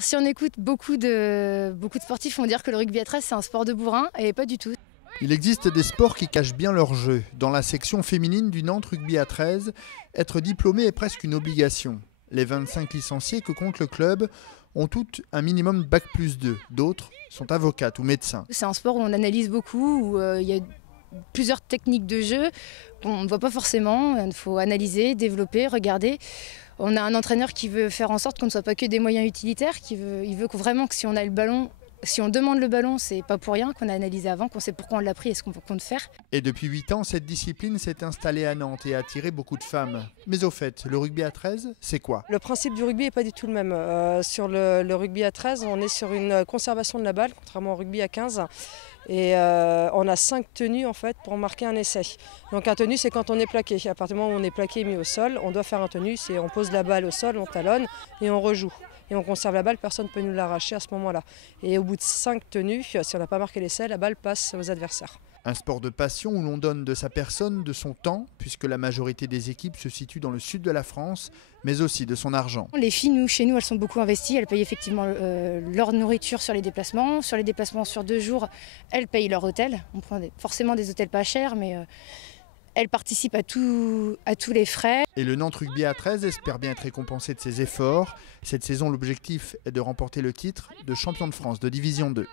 Si on écoute beaucoup de sportifs vont dire que le rugby à 13 c'est un sport de bourrin et pas du tout. Il existe des sports qui cachent bien leur jeu. Dans la section féminine du Nantes Rugby à 13, être diplômé est presque une obligation. Les 25 licenciés que compte le club ont toutes un minimum bac+2. D'autres sont avocates ou médecins. C'est un sport où on analyse beaucoup, où il y a plusieurs techniques de jeu qu'on ne voit pas forcément. Il faut analyser, développer, regarder. On a un entraîneur qui veut faire en sorte qu'on ne soit pas que des moyens utilitaires, il veut vraiment que si on a le ballon, si on demande le ballon, c'est pas pour rien qu'on a analysé avant, qu'on sait pourquoi on l'a pris et ce qu'on compte faire. Et depuis 8 ans, cette discipline s'est installée à Nantes et a attiré beaucoup de femmes. Mais au fait, le rugby à 13, c'est quoi? Le principe du rugby n'est pas du tout le même. Sur le rugby à 13, on est sur une conservation de la balle, contrairement au rugby à 15. Et on a 5 tenues en fait pour marquer un essai. Donc un tenu, c'est quand on est plaqué. À partir du moment où on est plaqué et mis au sol, on doit faire un tenu, c'est on pose la balle au sol, on talonne et on rejoue. Et on conserve la balle, personne ne peut nous l'arracher à ce moment-là. Et au bout de 5 tenues, si on n'a pas marqué l'essai, la balle passe aux adversaires. Un sport de passion où l'on donne de sa personne, de son temps, puisque la majorité des équipes se situent dans le sud de la France, mais aussi de son argent. Les filles, chez nous, elles sont beaucoup investies. Elles payent effectivement leur nourriture sur les déplacements. Sur les déplacements sur 2 jours, elles payent leur hôtel. On prend forcément des hôtels pas chers, mais elles participent à tous les frais. Et le Nantes Rugby à 13 espère bien être récompensé de ses efforts. Cette saison, l'objectif est de remporter le titre de champion de France de Division 2.